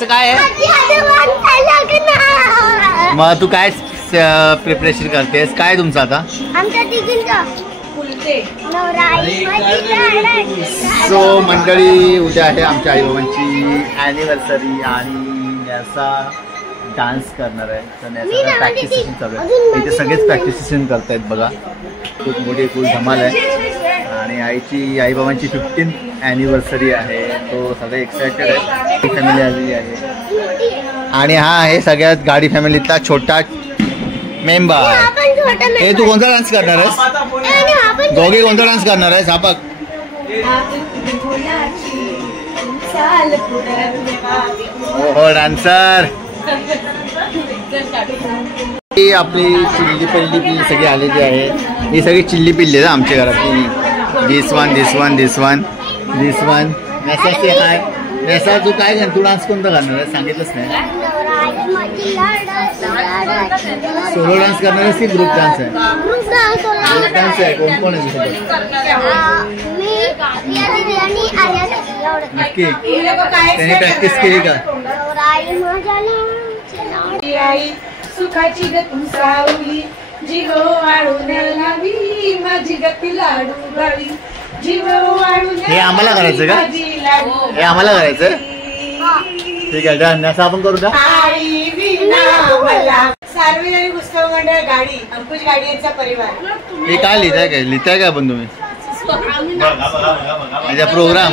डान्सचं काय आहे? मग तू काय प्रिपरेशन करतेस? काय तुमचं आता? सो मंडळी, उद्या आहे आमच्या आईबाबांची ॲनिव्हर्सरी आणि याचा डान्स करणार आहे. तर याचा प्रॅक्टिस सेशन चालू आहे. इथे सगळेच प्रॅक्टिस सेशन करतायत बघा. खूप मोठी फुल धमाल आहे आणि आईबाबांची 15th ॲनिव्हर्सरी आहे. तो सगळे एक्सायटेड आहे. फॅमिली आलेली आहे आणि हा आहे सगळ्यात गाडी फॅमिलीतला छोटा मेंबर. हे तू कोणता डान्स करणार आहेस? दोघे कोणता डान्स करणार आहेस? हा बघ. हो डान्सर. ही आपली चिल्ली पिल्ली सगळी आलेली आहे. ही सगळी चिल्ली पिल्ली आहे आमच्या घरातली. दिस वन. हाय नैसा, तू काय कर? तू डान्स कोणता करणार आहे? सांगितलंच नाही. सोलो डान्स करणार आहेस की ग्रुप डान्स आहे? ग्रुप डान्स आहे. कोण कोण आहे? नक्की त्याने प्रॅक्टिस केली का? सुखाची गती सावली जीव वाळून लावी माझी गती लाडू गावी. हे आम्हाला करायचं का? हे आम्हाला करायचं? ठीक आहे, असं आपण करू का? सार्वजनिक उत्सव मंडळ गाडी, अंकुश गाडी यांचा परिवार. हे काय लिहिताय काय पण तुम्ही? प्रोग्राम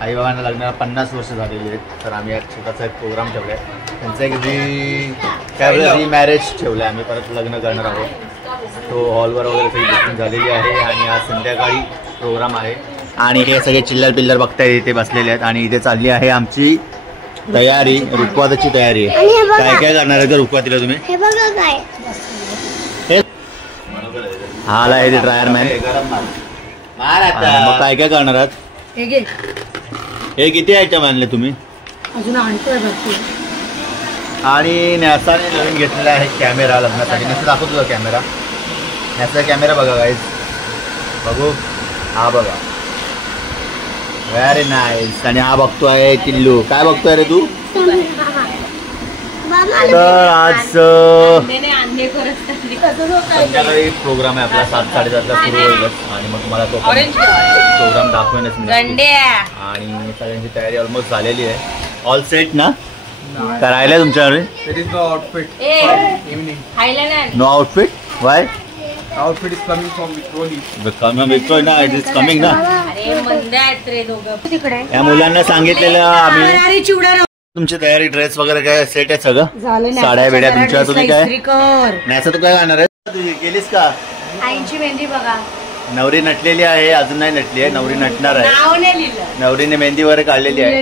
आई बाबांना लग्नाला 50 वर्ष झालेली आहेत. तर आम्ही एक छोटासा एक प्रोग्राम ठेवलाय. त्यांचा एक रीमॅरेज ठेवलाय. आम्ही परत लग्न करणार आहोत. तो हॉलवर वगैरे सगळी बुकिंग झालेली आहे आणि आज संध्याकाळी प्रोग्राम आहे. आणि हे सगळे चिल्लर पिल्लर बघताय इथे बसलेले आहेत आणि इथे चालली आहे आमची तयारी, रुखवाताची तयारी आहे. काय काय करणार आहे रुखवातीला तुम्ही? हा आला आहे ड्रायर मॅन. मग काय काय करणार आहात? हे किती आयटम आणले तुम्ही? अजून आणतोय भरपूर. आणि नॅसाने नवीन घेतलेला आहे कॅमेरा लग्नासाठी. नॅसा दाखव तुझा कॅमेरा. नॅसा कॅमेरा बघा गाईज, बघू. हा बघा, व्हेरी नाईस. आणि हा बघतोय किल्लू. काय बघतोय रे तू? तर आज संध्याकाळी प्रोग्राम आहे आपला 7-7:30ला सुरू होईल आणि मग तुम्हाला तो प्रोग्राम दाखवण्यास. आणि सगळ्यांची तयारी ऑलमोस्ट झालेली आहे. ऑल सेट ना? करायला तुमच्याकडे? No outfit? Why? Outfit is coming from Vikroli. ना, इट इज कमिंग ना. या मुलांना सांगितलेलं आम्ही. तुमची तयारी, ड्रेस वगैरे काय सेट आहे सगळं? साड्या बेड्या तुमच्या? तुम्ही काय नॅसा तू काय घालणार आहे? तू केलीस का? आईची मेहंदी बघा. नवरी नटलेली आहे, अजून नाही नटली आहे. नवरी नटणार आहे. नवरीने मेहंदी वगैरे काढलेली आहे.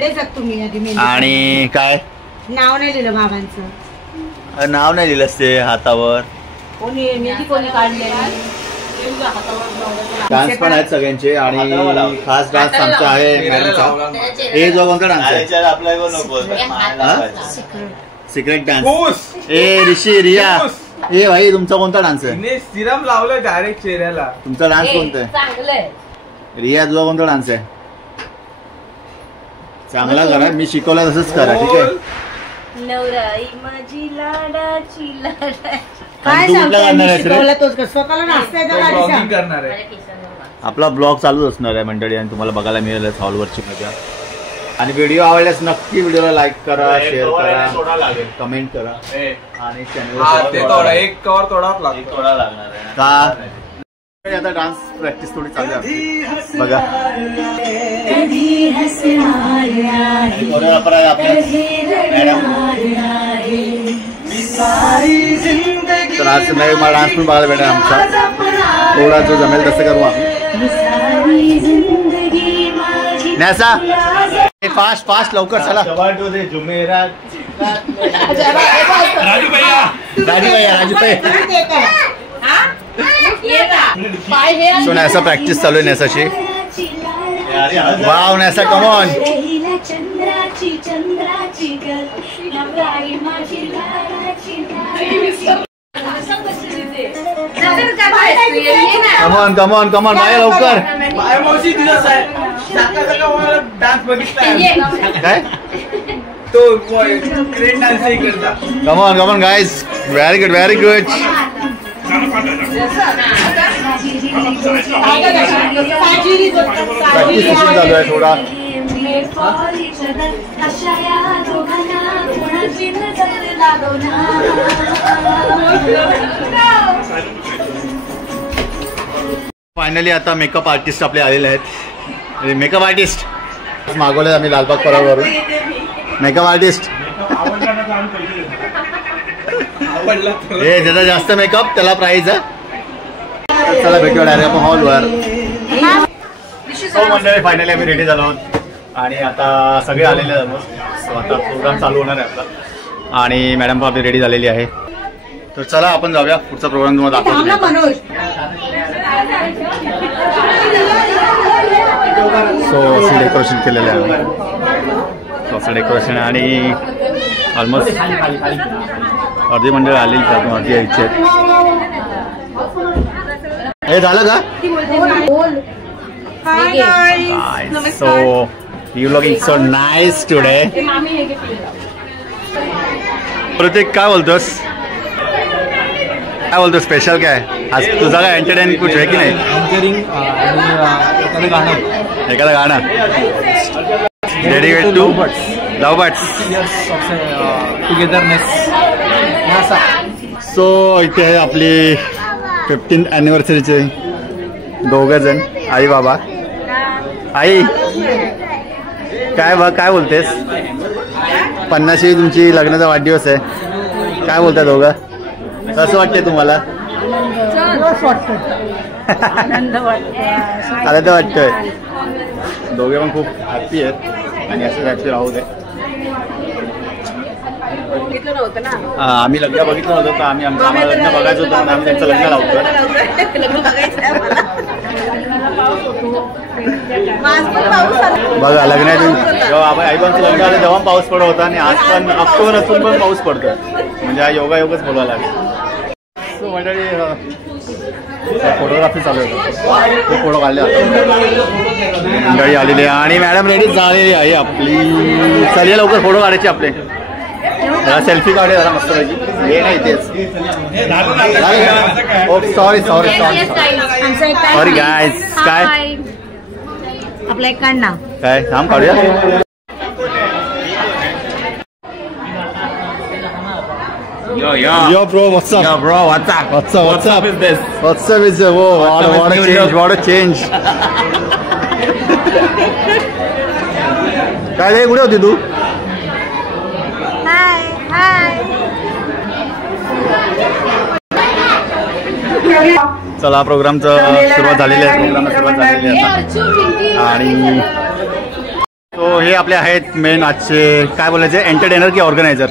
आणि काय नाव नाही लिहिलं बाबांचं? नाव नाही लिहिलंस ते हातावर. डान्स पण आहेत सगळ्यांचे आणि खास डान्स आमचा आहे. हे जो कोणता डान्स आहे? Secret dance. ए ऋषी, रिया, ए भाई तुमचा कोणता डान्स आहे? सिरम लावलंय डायरेक्ट चेहऱ्याला. तुमचा डान्स कोणता आहे? रिया तुझा कोणता डान्स आहे? चांगला करा, मी शिकवला तसंच करा. ठीक आहे. नवराई माझी लाडाची काय आपला ब्लॉग चालूच असणार आहे मंडळी आणि तुम्हाला बघायला मिळेल हॉलवरची मजा. आणि व्हिडिओ आवडल्यास नक्की व्हिडिओला लाईक करा, शेअर करा, कमेंट करा आणि चॅनल एक कवर तोडा लागणार का? आता डान्स प्रॅक्टिस थोडी चालू आहे बघा. तर आज संध्याकाळी मला डान्स पण बघायला भेटेल आमचा. थोडा जो जमेल तसं करू आम्ही. नैसा फास्ट फास्ट लवकर चला. राजू भैया सो नैसा प्रॅक्टिस चालू आहे नैसाची. Wow Naisa, come on. Come on come on come on Maya लवकर. डान्स बघितला काय तो ग्रेट डान्स करता. Come on come on guys. Very good very good. Practice चालू आहे थोडा. फायनली आता मेकअप आर्टिस्ट आपले आलेले आहेत. मेकअप आर्टिस्ट मागवले आम्ही लालबाग परळवरून. मेकअप आर्टिस्ट हे ज्याचा जास्त मेकअप त्याला प्राइज आहे. चला भेटूया डायरेक्ट आपण हॉलवर. मंडळी फायनली आम्ही रेडी झालो आहोत आणि आता सगळे आलेले आहोत. सो आता प्रोग्राम चालू होणार आहे आपला आणि मॅडम पण आपली रेडी झालेली आहे. तर चला आपण जाऊया पुढचा प्रोग्राम तुम्हाला दाखवतो. सो असं डेकोरेशन केलेलं आहे. सो असं डेकोरेशन आणि ऑलमोस्ट अर्धी मंडळ आलेली त्यातून अर्धी यायची आहेत. हे झालं का? So you looking so nice today. प्रत्येक काय बोलतोस? काय बोलतो स्पेशल काय आज तुझा काय एंटरटेन कुछ आहे की नाही? एखादं गाणं dedicate to love birds togetherness. So इथे आहे आपली 15th ॲनिव्हर्सरीचे दोघं जण आई बाबा. आई काय बोलतेस? 50वी तुमची लग्नाचा वाढदिवस आहे. काय बोलताय दोघं? कसं वाटतंय तुम्हाला? आनंद वाटतोय. दोघे पण खूप हॅप्पी आहेत आणि असं हॅप्पी राहू दे. आम्ही लग्न बघितलं नव्हतं तर आम्हाला लग्न बघायचं होतं म्हणून आम्ही त्यांचं लग्न लावतो. बघा लग्नाची जेव्हा आईबांचं लग्न आलं तेव्हा पाऊस पडत होता आणि आज पण ऑक्टोबर असून पण पाऊस पडतोय. म्हणजे हा योगायोगच बोलायला लागेल. सो मंडळी फोटोग्राफी चालू होतं. खूप फोटो काढले मंडळी आलेली आहे आणि मॅडम रेडी झालेली आहे आपली. चल लवकर फोटो काढायचे आपले. जरा सेल्फी काढे जरा मस्त पैकी. हे नाही तेच. Okay sorry guys. काय आपला एक काढ ना. काय थांब काढूया. Yo bro, what's up? Yo bro, what's up? What's up is this? What's up is whoa, what a change. काय रे कुठे होती तू? हाय. चला प्रोग्रामचं सुरुवात झालेली आहे. आणि तो हे आपले आहेत मेन आजचे काय बोलायचे एंटरटेनर की ऑर्गनायझर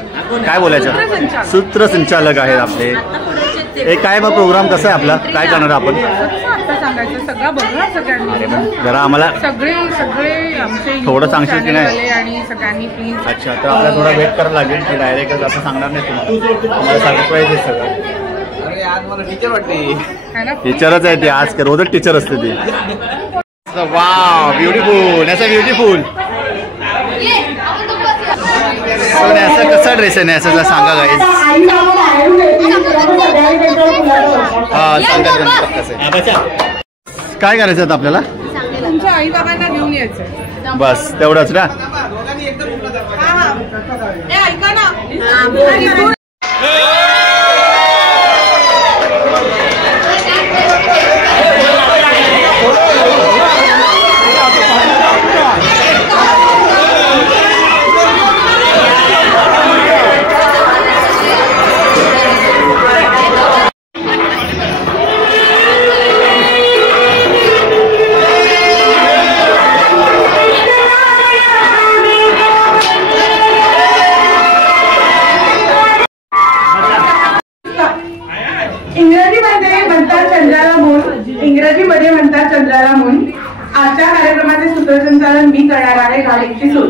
काय बोलायचं सूत्रसंचालक आहेत आपले. हे काय मग प्रोग्राम कसा आहे आपला? काय करणार आपण? सगळं बघा सगळ्यांनी. जरा आम्हाला सगळे आमचे थोडं सांगशील की नाही? आणि सगळ्यांनी प्लीज. अच्छा तर आपल्याला थोडा वेट करायला लागेल की डायरेक्ट असं सांगणार नाही तुम्हाला. आम्हाला सरप्राईज आहे सगळं. आज मला टीचर वाटते. टीचरच आहे ती. आज रोजच टीचर असते ती. Wow beautiful. असं ब्युटिफुल. न्यासा कसा ड्रेस आहे न्यासाचा सांगा गाईज. हा सांगा कसं आहे. काय करायचं आता आपल्याला? तुमच्या आई बाबांना घेऊन यायचं बस तेवढंच ना. ऐका ना. इंग्रजीमध्ये म्हणतात चंद्राला मून. आजच्या कार्यक्रमाचे सूत्रसंचालन मी करणार आहे. गाडीची सूट.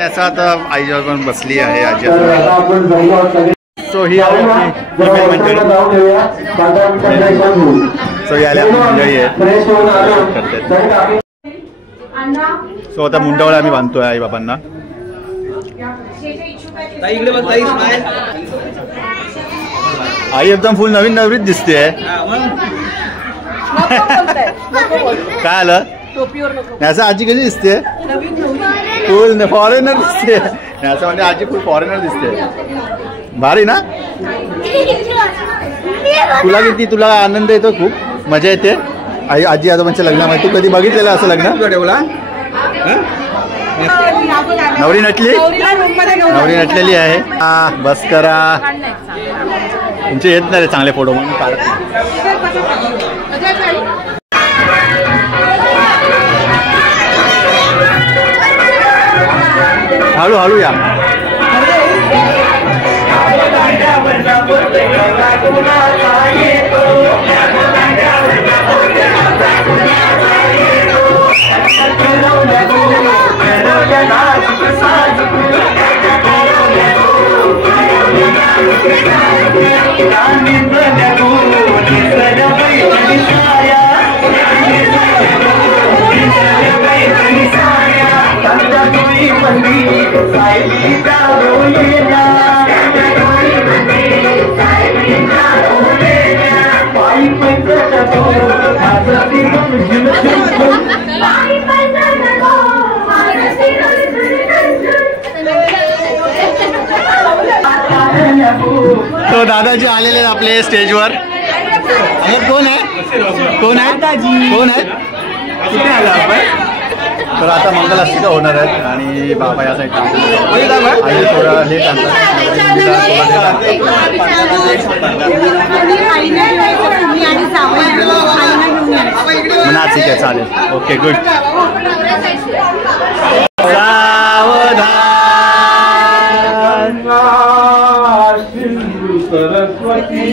त्याचा आता आईजवळ पण बसली आहे आजी. सो ही आहे मंडळी. सो ही आल्या मंडळी आहे. सो आता मुंडावळा आम्ही बांधतोय आई बाबांना. आई एकदम फुल नवीन नवीन दिसते. काय आलं असं आजी कशी दिसते? फुल फॉरेनर दिसते. असं म्हणजे आजी फुल फॉरेनर दिसते. भारी ना? तुला किती तुला आनंद येतो? खूप मजा येते आई आजी आजोबांच्या लग्नामध्ये. तू कधी बघितलेलं असं लग्न? नवरी नटली. नवरी नटलेली आहे. बस करा. तुमचे येत नाही रे चांगले फोटो म्हणून काढत. हळू हळू या. तो दादाजी आलेले आपले स्टेजवर. कोण आहे? कोण आहे? कोण आहे? कुठे आला आपण? तर आता मंगलाष्टका होणार आहेत आणि बाबा या साईड आणि थोडं लेट आणतात. ना ठीक आहे चालेल. Okay good. सरस्वती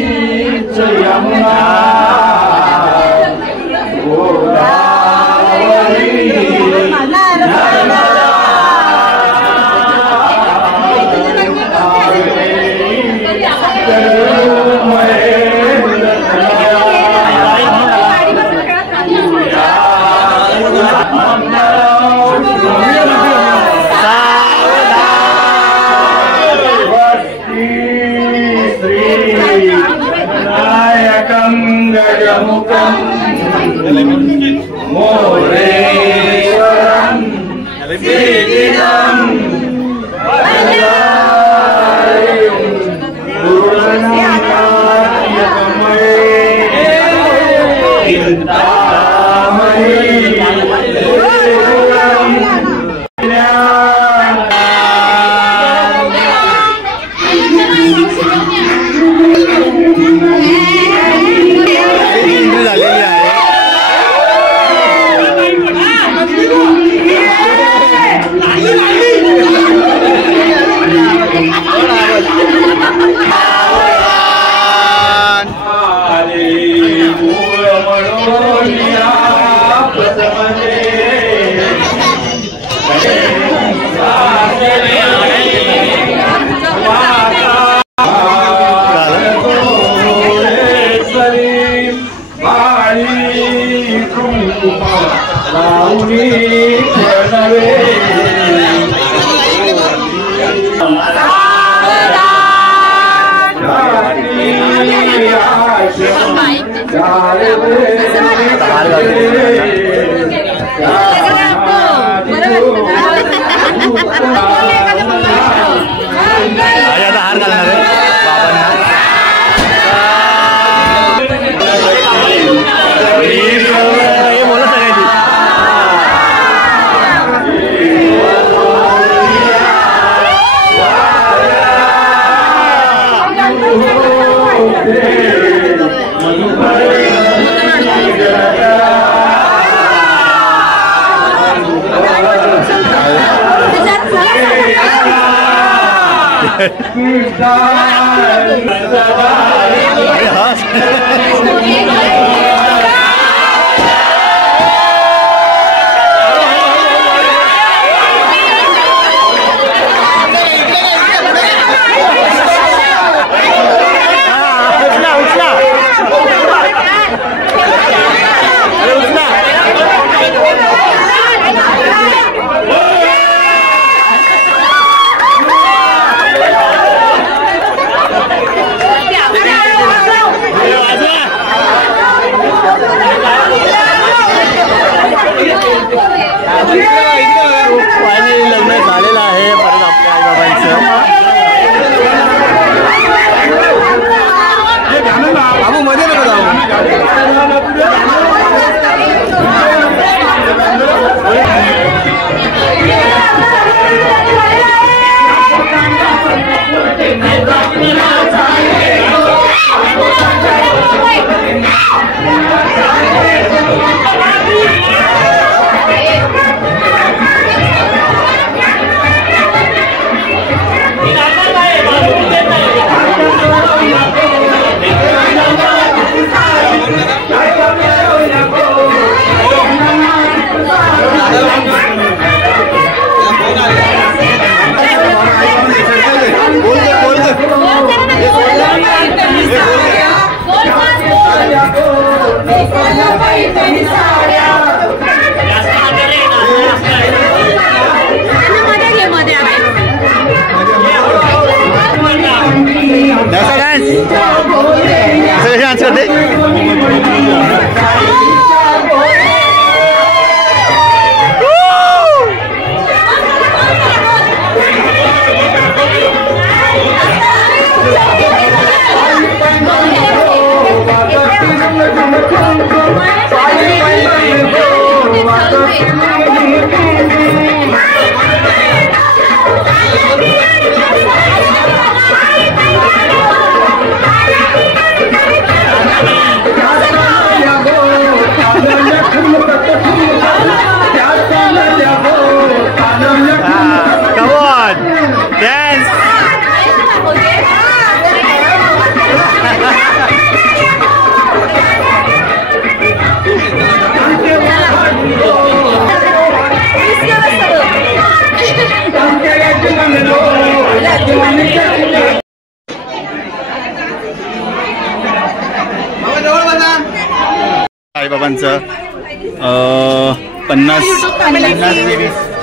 साईबाबांचं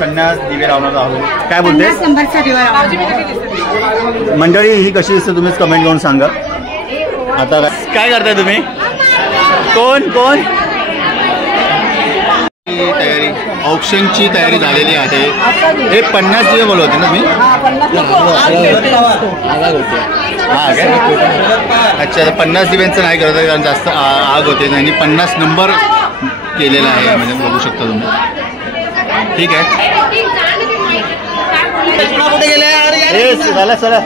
50 दिवे लावणार आहोत. काय बोलते मंडळी? ही कशी दिसते तुम्हीच कमेंट करून सांगा. आता काय करताय तुम्ही? कोण कोण? तयारी ऑप्शनची तयारी झालेली आहे. हे 50 दिवे बोलवते ना तुम्ही? हा काय? अच्छा, 50 दिव्यांचं नाही करत कारण जास्त आग होते. आणि 50 नंबर केलेला आहे म्हणजे बघू शकता तुम्ही. ठीक आहे, कुठे गेले? चला चला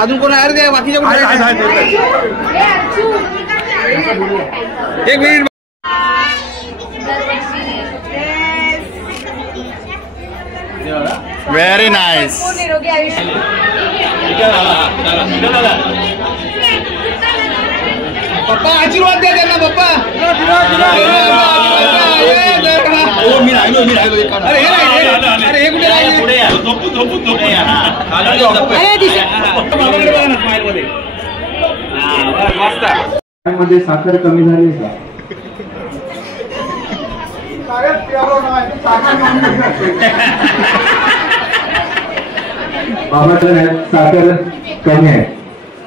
अजून कोण आहे रे? बाकीच्या एक मिनिट. Very nice. पप्पा आशीर्वाद द्या त्यांना. पप्पा मी राहिलो. अरे हे कुठे मध्ये साखर कमी झाली का? बाबाकडे साखर कमी आहे.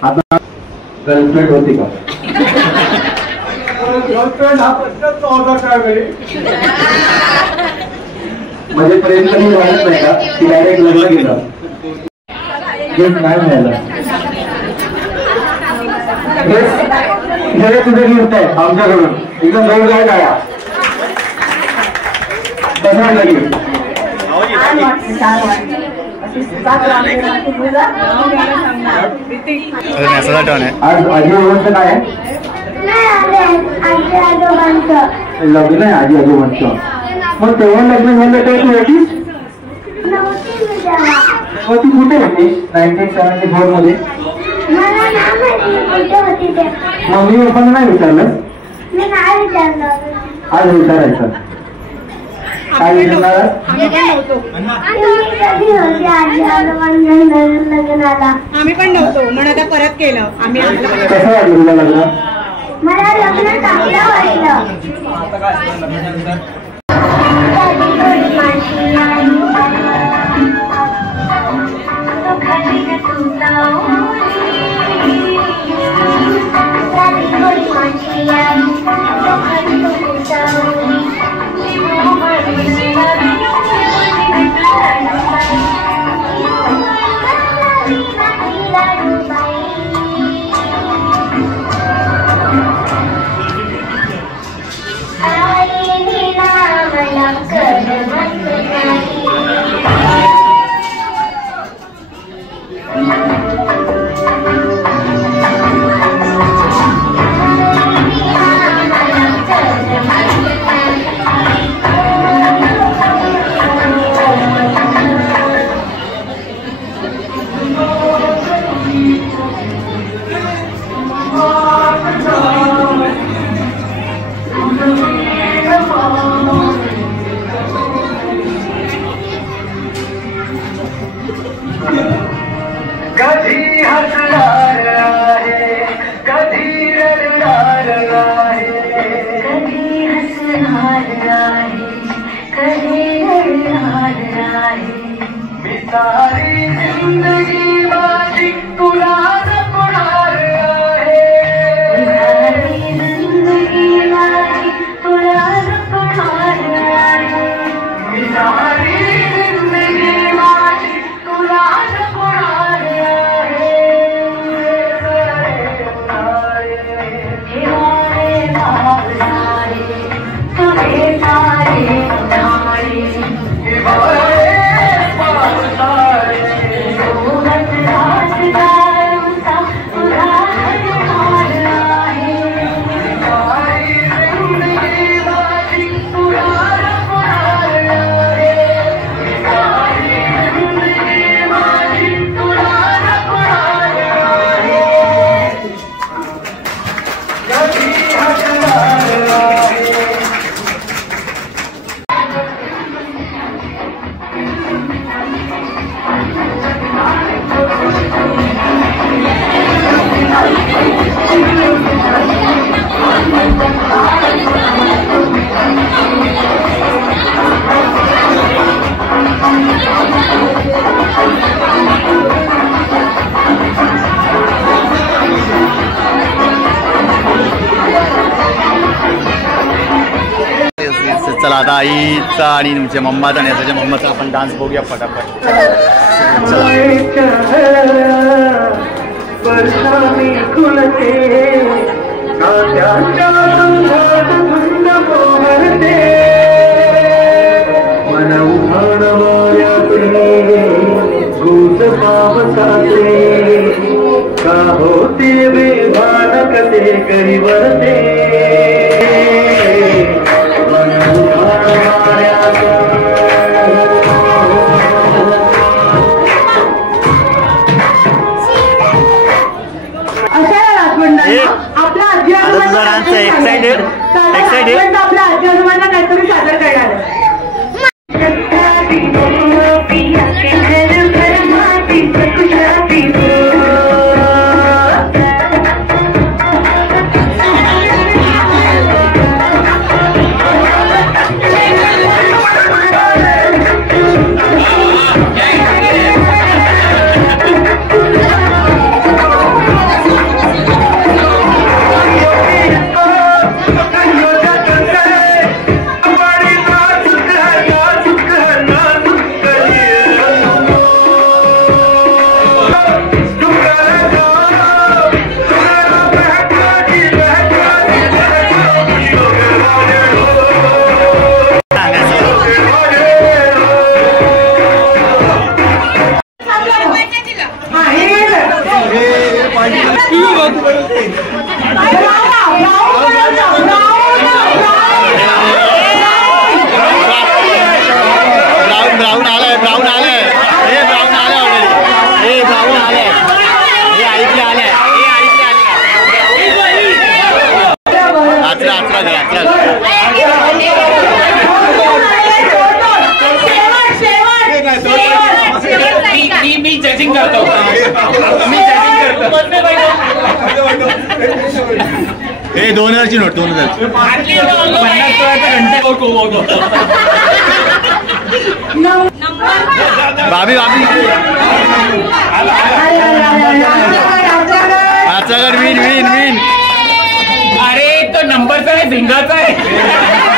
आता गर्लफ्रेंड होती का? गर्लफ्रेंड हा प्रश्नच नव्हता त्यावेळी. म्हणजे प्रेम कधी वाढत नाही का? की डायरेक्ट लग्न केलं? नाही मिळालं. हे तुझे गिफ्ट आहे आमच्याकडून. एकदम जोरदार टाळ्या. कसं लागेल? आज आजी आजोबांचं काय आहे? लग्न आहे आजी आजोबांचं. मग तेव्हा लग्न झालं तर तू होतीस? मग ती कुठे होतीस 1974 मध्ये? मम्मी पप्पांना नाही विचारलं? आज विचारायचं. काय विचारणार? आम्ही पण नव्हतो म्हणून आता परत केलं आम्ही. कसं वाटलं तुला लग्न? मला लग्न चांगलं वाटलं. चला आता आईचा आणि तुमच्या मम्माचा आणि त्याच्या मम्माचा आपण डान्स बघूया फटाफट. आपल्या आजी आजोबांना काहीतरी सादर करणार आहे. मी जजिंग करतो. हे 2000ची नोट 2000. भाभी भाभी विन विन विन. अरे तो नंबरचा आहे भिंगाचा आहे.